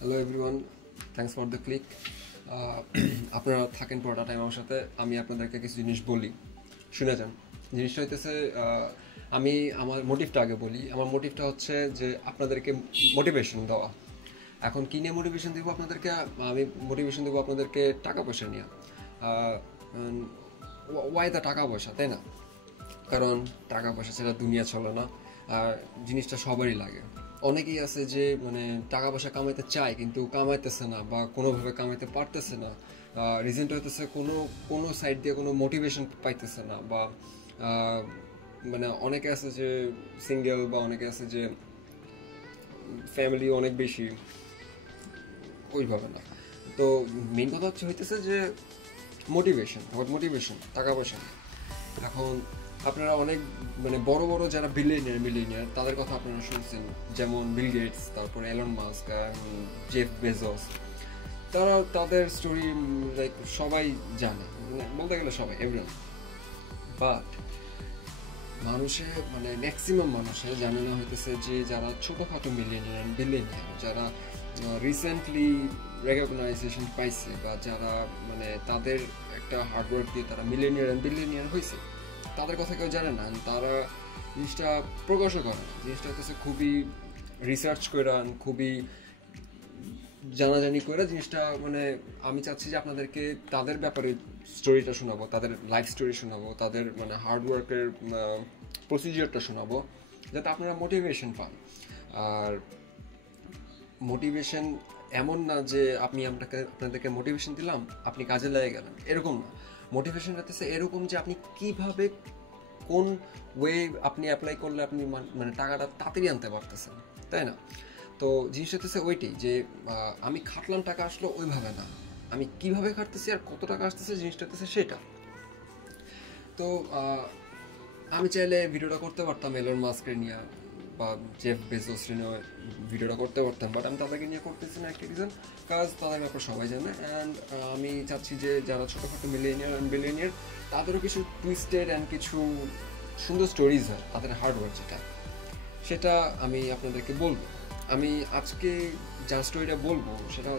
Hello everyone, thanks for the click. আপনারা থাকেন পুরোটা টাইম আমার সাথে। আমি আপনাদেরকে কিছু জিনিস বলি, শুনে যান। জিনিসটা হইতেছে, আমি আমার মোটিভটা আগে বলি। আমার মোটিভটা হচ্ছে যে আপনাদেরকে মোটিভেশন দেওয়া। এখন কী নিয়ে মোটিভেশন দেবো আপনাদেরকে? আমি মোটিভেশন দেবো আপনাদেরকে টাকা পয়সা নিয়ে। ওয়াই দ্য টাকা পয়সা, তাই না? কারণ টাকা পয়সা ছাড়া দুনিয়া চলে না, আর জিনিসটা সবারই লাগে। অনেকেই আছে যে মানে টাকা পয়সা কামাইতে চায় কিন্তু কামাইতেছে না, বা কোনোভাবে কামাইতে পারতেছে না। রিজনটা হইতেছে কোনো কোনো সাইড দিয়ে কোনো মোটিভেশন পাইতেছে না, বা মানে অনেকে আছে যে সিঙ্গেল, বা অনেকে আছে যে ফ্যামিলি অনেক বেশি, ওইভাবে না। তো মেন কথা হইতেছে যে মোটিভেশন টাকা পয়সা না। এখন আপনারা অনেক মানে বড় বড় যারা বিলিয়নিয়ার তাদের কথা আপনারা শুনছেন, যেমন বিল গেটস, তারপরে এলন মাস্ক, জেফ বেজোস। তারা তাদের স্টোরি লাইক সবাই জানে, বলতে গেলে সবাই, এভরিওয়ান। বাট মানুষে মানে ম্যাক্সিমাম মানুষে জানে না হইতেছে যে যারা ছোটোখাটো বিলিয়নিয়ার, যারা রিসেন্টলি রেকগনাইজেশন পাইছে, বা যারা মানে তাদের একটা হার্ডওয়ার্ক দিয়ে তারা বিলিয়নিয়ার হয়েছে, তাদের কথা কেউ জানে না। তারা জিনিসটা প্রকাশও করে না। জিনিসটা হচ্ছে খুবই রিসার্চ করে, খুবই জানাজানি করে জিনিসটা। মানে আমি চাচ্ছি যে আপনাদেরকে তাদের ব্যাপারে স্টোরিটা শোনাবো, তাদের লাইফ স্টোরি শোনাবো, তাদের মানে হার্ডওয়ার্কের প্রসিজিওরটা শোনাবো, যাতে আপনারা মোটিভেশন পান। আর মোটিভেশন এমন না যে আপনাদেরকে মোটিভেশন দিলাম, আপনি কাজে লেগে গেলেন, এরকম না। মোটিভেশন হচ্ছে এরকম যে আপনি কিভাবে, কোন ওয়ে আপনি অ্যাপ্লাই করলে আপনি মানে টাকাটা তাড়াতাড়ি আনতে পারতেছেন, তাই না? তো জিনিসটা হচ্ছে ওইটাই যে আমি খাটলাম, টাকা আসলো, ওইভাবে না। আমি কিভাবে খাটতেছি আর কত টাকা আসতেছে, জিনিসটা হচ্ছে সেটা। তো আমি চাইলে ভিডিওটা করতে পারতাম এলন মাস্কের নিয়ে, বা জেফ বেজোস নিয়ে ভিডিওটা করতে পারতাম, বাট আমি তাদেরকে নিয়ে করতেছি না। একটা রিজন, কাজ তাদের ব্যাপার সবাই জানে। অ্যান্ড আমি চাচ্ছি যে যারা ছোটোখাটো বিলিয়নিয়ার তাদেরও কিছু টুইস্টেড অ্যান্ড কিছু সুন্দর স্টোরিজ হয়, তাদের হার্ডওয়ার্ক যেটা, সেটা আমি আপনাদেরকে বলবো। আমি আজকে যার স্টোরিটা বলবো সেটা,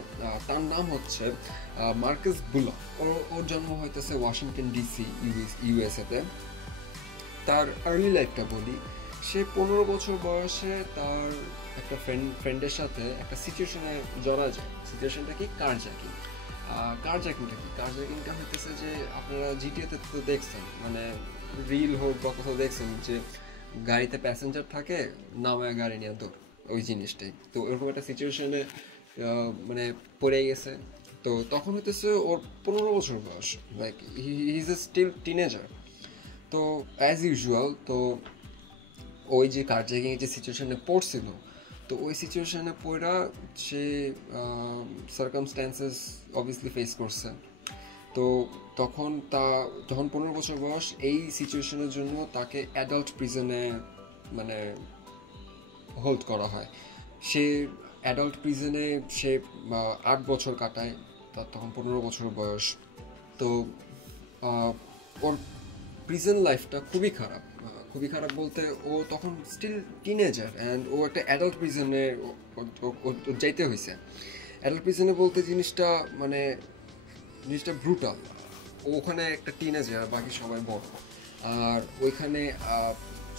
তার নাম হচ্ছে মার্কাস বুলক। ওর জন্ম হইতেছে ওয়াশিংটন ডিসি, ইউএসএতে। তার আর্লি লাইফটা বলি। সে 15 বছর বয়সে তার একটা ফ্রেন্ডের সাথে একটা সিচুয়েশনে জড়া যায়। সিচুয়েশনটা কি? কারজ্যাকিংটা হইতেছে যে আপনারা জিটিএতে তো দেখছেন, মানে রিল হোক বা কোথাও দেখছেন যে গাড়িতে প্যাসেঞ্জার থাকে, নামায় গাড়ি নিয়ে দৌড়, ওই জিনিসটাই। তো এরকম একটা সিচুয়েশনে মানে পড়ে গেছে। তো তখন হইতেছে ওর 15 বছর বয়স, like he is a still teenager. তো অ্যাজ ইউজুয়াল, তো ওই যে কারজ্যাকিংয়ের যে সিচুয়েশনে পড়ছিল, তো ওই সিচুয়েশনে পড়া সে সার্কামস্ট্যান্সেস অবভিয়াসলি ফেস করছে। তো তখন যখন 15 বছর বয়স, এই সিচুয়েশনের জন্য তাকে অ্যাডাল্ট প্রিজনে মানে হোল্ড করা হয়। সে অ্যাডাল্ট প্রিজনে সে 8 বছর কাটায়, তার তখন 15 বছর বয়স। তো ওর প্রিজন লাইফটা খুবই খারাপ বলতে, ও তখন স্টিল টিনেজার, অ্যান্ড ও একটা অ্যাডাল্ট প্রিজনে যাইতে হয়েছে। অ্যাডাল্ট প্রিজনে বলতে জিনিসটা ব্রুটাল। ও ওখানে একটা টিনেজার, বাকি সবাই বড়। আর ওইখানে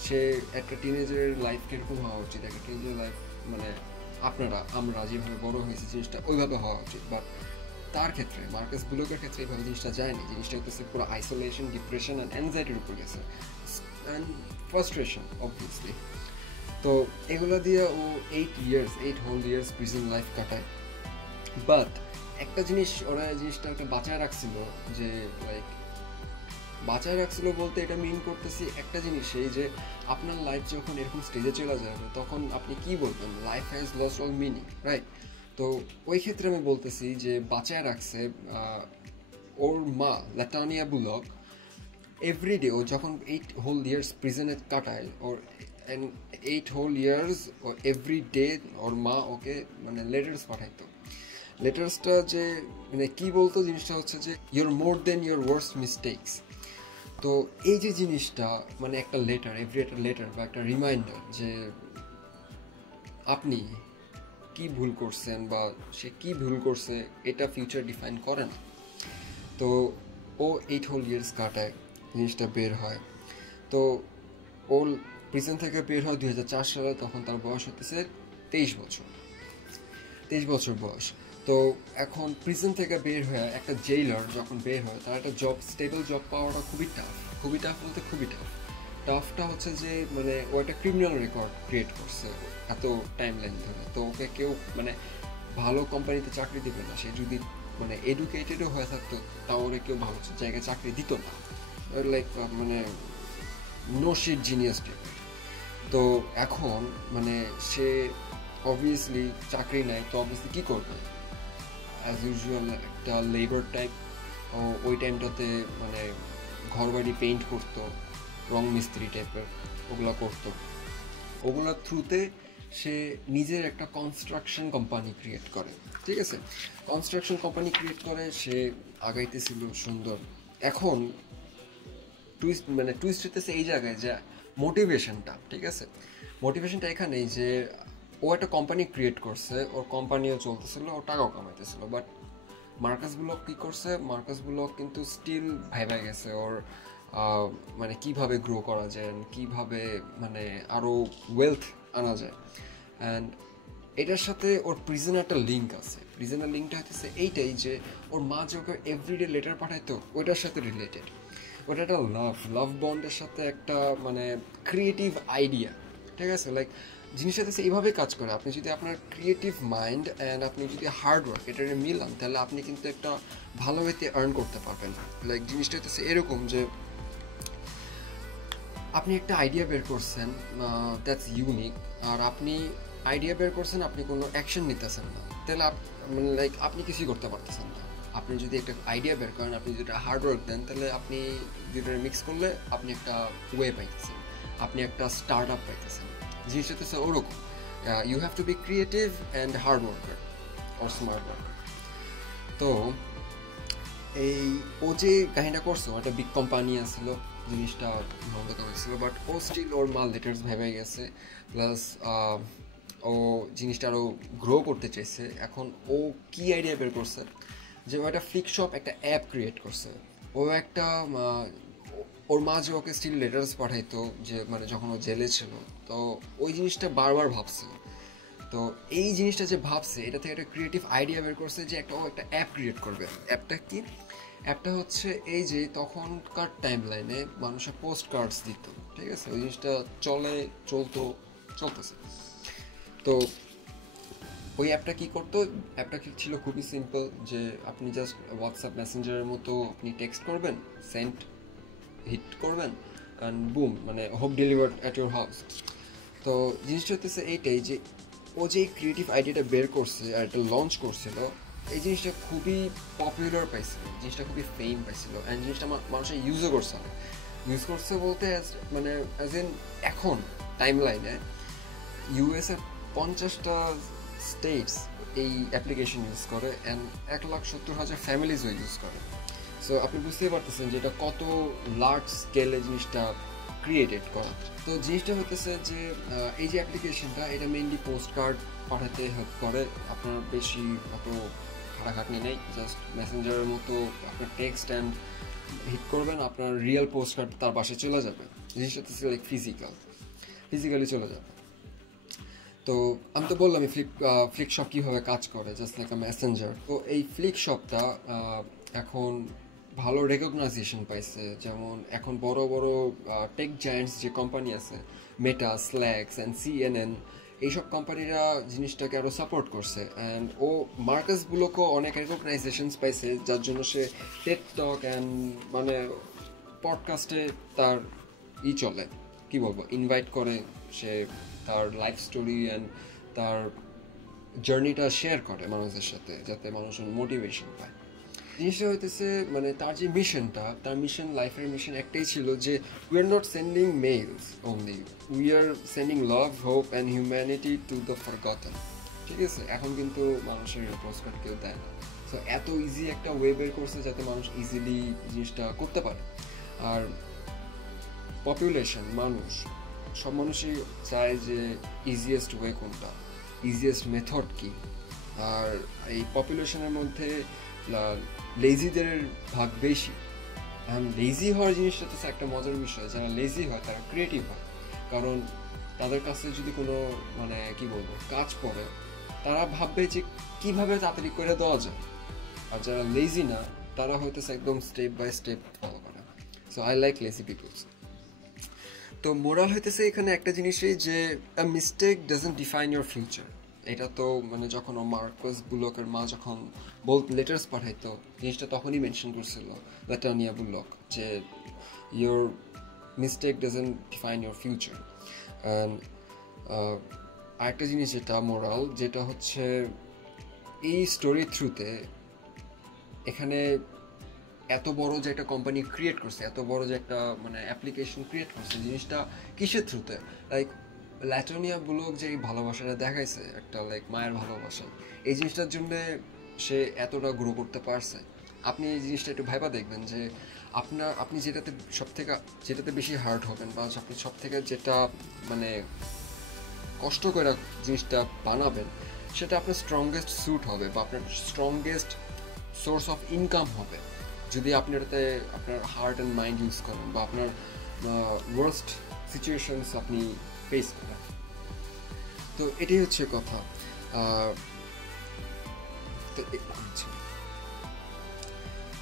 সে একটা টিনেজারের লাইফ কীরকম হওয়া উচিত, একটা টিনেজার লাইফ মানে আমরা যেভাবে বড় হয়েছি, জিনিসটা ওইভাবে হওয়া উচিত। বাট তার ক্ষেত্রে, মার্কাস বুলকের ক্ষেত্রে এইভাবে জিনিসটা যায়নি। জিনিসটা হচ্ছে পুরো আইসোলেশন, ডিপ্রেশন অ্যান্ড অ্যাংজাইটির উপর গেছে, অ্যান্ড ফ্রাস্ট্রেশন অবভিয়াসলি। তো এগুলো দিয়ে ও 8 হোল ইয়ার্স প্রিজন লাইফ কাটায়। বাট একটা জিনিস ওরা জিনিসটা একটা বাঁচায় রাখছিল, যে লাইক বাঁচায় রাখছিল বলতে এটা মিন করতেছি একটা জিনিস, এই যে আপনার লাইফ যখন এরকম স্টেজে চলে যাবে, তখন আপনি কি বলবেন? Life has lost all meaning, right? তো ওই ক্ষেত্রে আমি বলতেছি যে বাঁচায় রাখছে ওর মা ল্যাটানিয়া বুলক। এভরিডে ও যখন 8 হোল ইয়ার্স প্রিজনে কাটায়, ওর 8 হোল ইয়ার্স ও এভরি ডে ওর মা ওকে মানে লেটার্স পাঠাইতো। লেটার্সটা যে মানে কী বলতো, জিনিসটা হচ্ছে যে your more then your worst mistakes. তো এই যে জিনিসটা মানে একটা লেটার, একটা লেটার বা একটা রিমাইন্ডার যে আপনি কি ভুল করছেন বা সে কি ভুল করছে এটা ফিউচার ডিফাইন করে না। তো ও 8 হোল ইয়ার্স কাটায়, জিনিসটা বের হয়। তো ও প্রিজন থেকে বের হয় 2004 সালে, তখন তার বয়স হতেছে 23 বছর বয়স। তো এখন প্রিজন থেকে বের হয়ে একটা জেইলার যখন বের হয়, তার একটা স্টেবল জব পাওয়াটা খুবই টাফ বলতে খুবই টাফটা হচ্ছে যে মানে ও একটা ক্রিমিনাল রেকর্ড ক্রিয়েট করছে এত টাইম লাইন ধরে। তো ওকে কেউ মানে ভালো কোম্পানিতে চাকরি দেবে না, সে যদি মানে এডুকেটেডও হয়ে থাকতো তাও ওরে কেউ ভালো জায়গায় চাকরি দিত না, লাইক মানে নো শিট জিনিয়াস টাইপের। তো এখন মানে সে অবভিয়াসলি চাকরি নেয়, তো অবভিয়াসলি কী করবে, অ্যাজ ইউজুয়াল একটা লেবার টাইপ। ওই টাইমটাতে মানে ঘরবাড়ি পেইন্ট করতো, রং মিস্ত্রি টাইপের ওগুলো করতো। ওগুলোর থ্রুতে সে নিজের একটা কনস্ট্রাকশন কোম্পানি ক্রিয়েট করে, ঠিক আছে। কনস্ট্রাকশন কোম্পানি ক্রিয়েট করে, সে আগাইতেছিল সুন্দর। এখন টুইস্ট হইতেছে এই জায়গায় যে মোটিভেশনটা, ঠিক আছে, মোটিভেশনটা এখানেই যে ও একটা কোম্পানি ক্রিয়েট করছে, ওর কোম্পানিও চলতেছিল, ও টাকাও কামাইতেছিল। বাট মার্কাস ব্লক কী করছে, মার্কাস ব্লক কিন্তু স্টিল ভাইবা গেছে ওর মানে কিভাবে গ্রো করা যায়, কিভাবে মানে আরও ওয়েলথ আনা যায়। অ্যান্ড এটার সাথে ওর প্রিজনের একটা লিঙ্ক আছে। প্রিজনের লিঙ্কটা হচ্ছে এইটাই যে ওর মা যে ওকে এভরিডে লেটার পাঠাইতো, ওইটার সাথে রিলেটেড। ওটা একটা লাভ বন্ডের সাথে একটা মানে ক্রিয়েটিভ আইডিয়া, ঠিক আছে। লাইক জিনিসটা হচ্ছে এইভাবে কাজ করে, আপনি যদি আপনার ক্রিয়েটিভ মাইন্ড অ্যান্ড আপনি যদি হার্ড ওয়ার্ক এটার মিলান, তাহলে আপনি কিন্তু একটা ভালো ওয়েতে আর্ন করতে পারবেন। লাইক জিনিসটা হচ্ছে এরকম যে আপনি একটা আইডিয়া বের করছেন, দ্যাটস ইউনিক, আর আপনি আইডিয়া বের করছেন, আপনি কোনো অ্যাকশন নিতেছেন না, তাহলে মানে লাইক আপনি কিছুই করতে পারতেছেন না। আপনি যদি একটা আইডিয়া বের করেন, আপনি যদি হার্ড ওয়ার্ক দেন, তাহলে আপনি দুটো মিক্স করলে আপনি একটা ওয়ে পাইতেছেন, আপনি একটা স্টার্ট আপ পাইতেছেন। জিনিসটা তো ওরকম, you have to be creative and hard worker or smart worker. তো এই ও যে কাহিনীটা করছো, একটা বিগ কোম্পানি আসছিল, জিনিসটা বন্ধ করেছিল, বাট ও স্টিল ওর মাল লেটার্স ভেবে গেছে, প্লাস ও জিনিসটা আরও গ্রো করতে চাইছে। এখন ও কি আইডিয়া বের করছে যে ও একটা ফ্লিক শপ, একটা অ্যাপ ক্রিয়েট করছে। ও একটা ওর মা যে ওকে স্টিল লেটার্স পাঠাইতো, যে মানে যখন ও জেলে ছিল, তো ওই জিনিসটা বারবার ভাবছে। তো এই জিনিসটা যে ভাবছে, এটা থেকে একটা ক্রিয়েটিভ আইডিয়া বের করছে যে ও একটা অ্যাপ ক্রিয়েট করবে। অ্যাপটা কি? অ্যাপটা হচ্ছে এই যে তখনকার টাইম লাইনে মানুষের পোস্ট কার্ডস দিত, ঠিক আছে, ওই জিনিসটা চলতেছে। তো ওই অ্যাপটা কী করতো, অ্যাপটা কি ছিল খুবই সিম্পল, যে আপনি জাস্ট হোয়াটসঅ্যাপ মেসেঞ্জারের মতো আপনি টেক্সট করবেন, সেন্ড হিট করবেন, অ্যান্ড বুম, মানে home delivered at your house. তো জিনিসটা হচ্ছে এইটাই যে ও যে ক্রিয়েটিভ আইডিয়াটা বের করছে আর এটা লঞ্চ করছিল, এই জিনিসটা খুবই পপুলার পাইছিল, জিনিসটা খুবই ফেম পাইছিল, অ্যান্ড জিনিসটা মানুষের ইউজও করছে। বলতে মানে অ্যাজ ইন এখন টাইম লাইনে ইউএসের 50টা স্টেটস এই অ্যাপ্লিকেশন ইউজ করে, অ্যান্ড 1,70,000 ফ্যামিলিজও ইউজ করে। সো আপনি বুঝতেই পারতেছেন যে এটা কত লার্জ স্কেলে জিনিসটা ক্রিয়েটেড করা। তো জিনিসটা হতেছে যে এই যে অ্যাপ্লিকেশনটা, এটা মেইনলি পোস্ট কার্ড পাঠাতে হেল্প করে। আপনার বেশি অত খাটাখাটনি নেই, জাস্ট মেসেঞ্জারের মতো আপনার টেক্সট অ্যান্ড হিট করবেন, আপনার রিয়েল পোস্ট কার্ড তার বাসায় চলে যাবে। জিনিসটা হচ্ছে লাইক ফিজিক্যালি চলে যাবে। তো আমি তো বললাম ফ্লিক শপ কীভাবে কাজ করে, জাস্ট লাইক আ মেসেঞ্জার। তো এই ফ্লিক শপটা এখন ভালো রেকগনাইজেশন পাইছে। যেমন এখন বড় বড় টেক জায়ান্টস যে কোম্পানি আছে, মেটা, স্ল্যাক্স অ্যান্ড CNN, এইসব কোম্পানিরা জিনিসটাকে আরও সাপোর্ট করছে। অ্যান্ড ও মার্কাসগুলোকেও অনেক রেকগনাইজেশনস পাইছে, যার জন্য সে টেড টক অ্যান্ড মানে পডকাস্টে তার চলে, কী বলবো, ইনভাইট করে, সে তার লাইফ স্টোরি অ্যান্ড তার জার্নিটা শেয়ার করে মানুষদের সাথে, যাতে মানুষ মোটিভেশন পায়। জিনিসটা হইতেছে মানে তার যে মিশনটা, তার লাইফের মিশন একটাই ছিল যে we are not sending mails only, we are sending love, hope and humanity to the forgotten. ঠিক আছে, এখন কিন্তু মানুষের পোস্টকার্ড কেউ দেয় না। সো এত ইজি একটা ওয়ে বের করছে যাতে মানুষ ইজিলি জিনিসটা করতে পারে। আর পপুলেশন, সব মানুষই চায় যে ইজিয়েস্ট ওয়ে কোনটা, ইজিয়েস্ট মেথড কি। আর এই পপুলেশনের মধ্যে লেজিদের ভাগ বেশি। এখন লেজি হওয়ার জিনিসটা তো একটা মজার বিষয়, যারা লেজি হয় তারা ক্রিয়েটিভ হয়, কারণ তাদের কাছে যদি কোনো মানে কি বলবো কাজ পড়ে তারা ভাববে যে কীভাবে তাড়াতাড়ি করে দেওয়া যায়। আর যারা লেজি না তারা হইতেছে একদম স্টেপ বাই স্টেপ ফলো করে। So I like lazy peoples. তো মোরাল হইতেছে এখানে একটা জিনিসই যে a mistake doesn't define your future. এটা তো মানে যখন মার্কাস বুলকের মা যখন লেটার্স পাঠাইতো জিনিসটা তখনই মেনশন করছিল ল্যাটানিয়া বুলক, যে your mistake doesn't define your future. And আরেকটা জিনিস যেটা মোরাল, যেটা হচ্ছে এই স্টোরির থ্রুতে এখানে এত বড় যে একটা কোম্পানি ক্রিয়েট করছে, এত বড় যে একটা মানে অ্যাপ্লিকেশন ক্রিয়েট করছে, জিনিসটা কিসের থ্রুতে, লাইক ল্যাটোনিয়া বুলক যে এই ভালোবাসাটা দেখাইছে একটা লাইক মায়ের ভালোবাসা, এই জিনিসটার জন্য সে এতটা গ্রো করতে পারছে। আপনি এই জিনিসটা একটু ভাইবা দেখবেন যে আপনি যেটাতে বেশি হার্ট হবেন বা আপনি সব থেকে যেটা মানে কষ্ট করে জিনিসটা বানাবেন সেটা আপনার স্ট্রংগেস্ট স্যুট হবে বা আপনার স্ট্রংগেস্ট সোর্স অফ ইনকাম হবে যদি আপনি এটাতে আপনার হার্ট অ্যান্ড মাইন্ড ইউজ করেন বা আপনার ওয়ার্স্ট সিচুয়েশনস আপনি ফেস করেন। তো এটাই হচ্ছে কথা।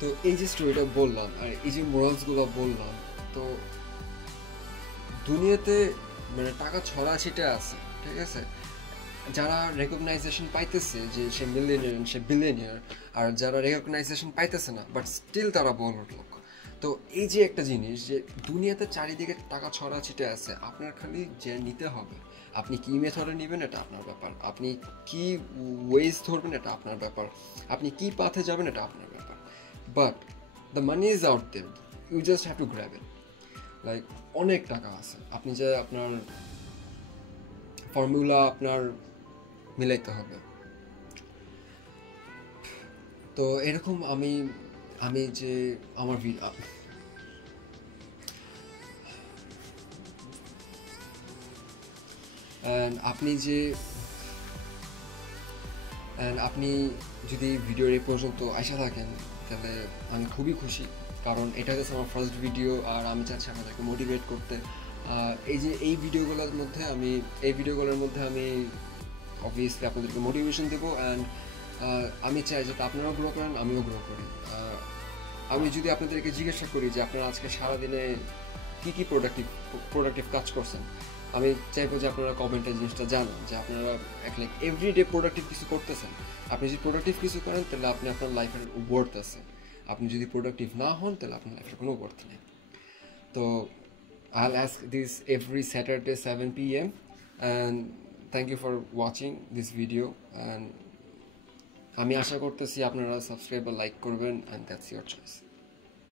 তো এই যে স্টোরিটা বললাম আর এই যে মোরালসগুলো বললাম, তো দুনিয়াতে মানে টাকা ছড়াছিটা আছে, ঠিক আছে, যারা রেকগনাইজেশন পাইতেছে যে সে মিলিয়নিয়ার সে বিলিয়নিয়ার, আর যারা রেকগনাইজেশন পাইতেছে না বাট স্টিল তারা বড় লোক। তো এই যে একটা জিনিস যে দুনিয়াতে চারিদিকে টাকা ছড়াছিটে আছে, আপনার খালি যে নিতে হবে, আপনি কি মেথডে নেবেন এটা আপনার ব্যাপার, আপনি কি ওয়েজ ধরবেন এটা আপনার ব্যাপার, আপনি কি পাথে যাবেন এটা আপনার ব্যাপার। But the money is out there, you just have to grab it. Like অনেক টাকা আছে, আপনি যে আপনার ফর্মুলা আপনার মিলাইতে হবে। তো এরকম আমি যে আমার আপনি যদি ভিডিওর এই পর্যন্ত আসা থাকেন তাহলে আমি খুবই খুশি, কারণ এটা হচ্ছে আমার ফার্স্ট ভিডিও আর আমি চাচ্ছি আপনাদেরকে মোটিভেট করতে। এই ভিডিওগুলোর মধ্যে আমি অবভিয়াসলি আপনাদেরকে মোটিভেশন দেবো অ্যান্ড আমি চাই যাতে আপনারাও গ্রো করেন আমিও গ্রো করি। আমি যদি আপনাদেরকে জিজ্ঞাসা করি যে আপনারা আজকে সারাদিনে কী কী প্রোডাক্টিভ কাজ করছেন, আমি চাইবো যে আপনারা কমেন্টে জিনিসটা জানান যে আপনারা লাইক এভরিডে প্রোডাক্টিভ কিছু করতেছেন। আপনি যদি প্রোডাক্টিভ কিছু করেন তাহলে আপনি আপনার লাইফের ওয়ার্থ আছে, আপনি যদি প্রোডাক্টিভ না হন তাহলে আপনার লাইফের কোনো ওয়ার্থ নেই। তো I'll ask this every Saturday 7 p.m. and thank you for watching this video and আমি আশা করতেছি আপনারা সাবস্ক্রাইব বা লাইক করবেন and that's your choice.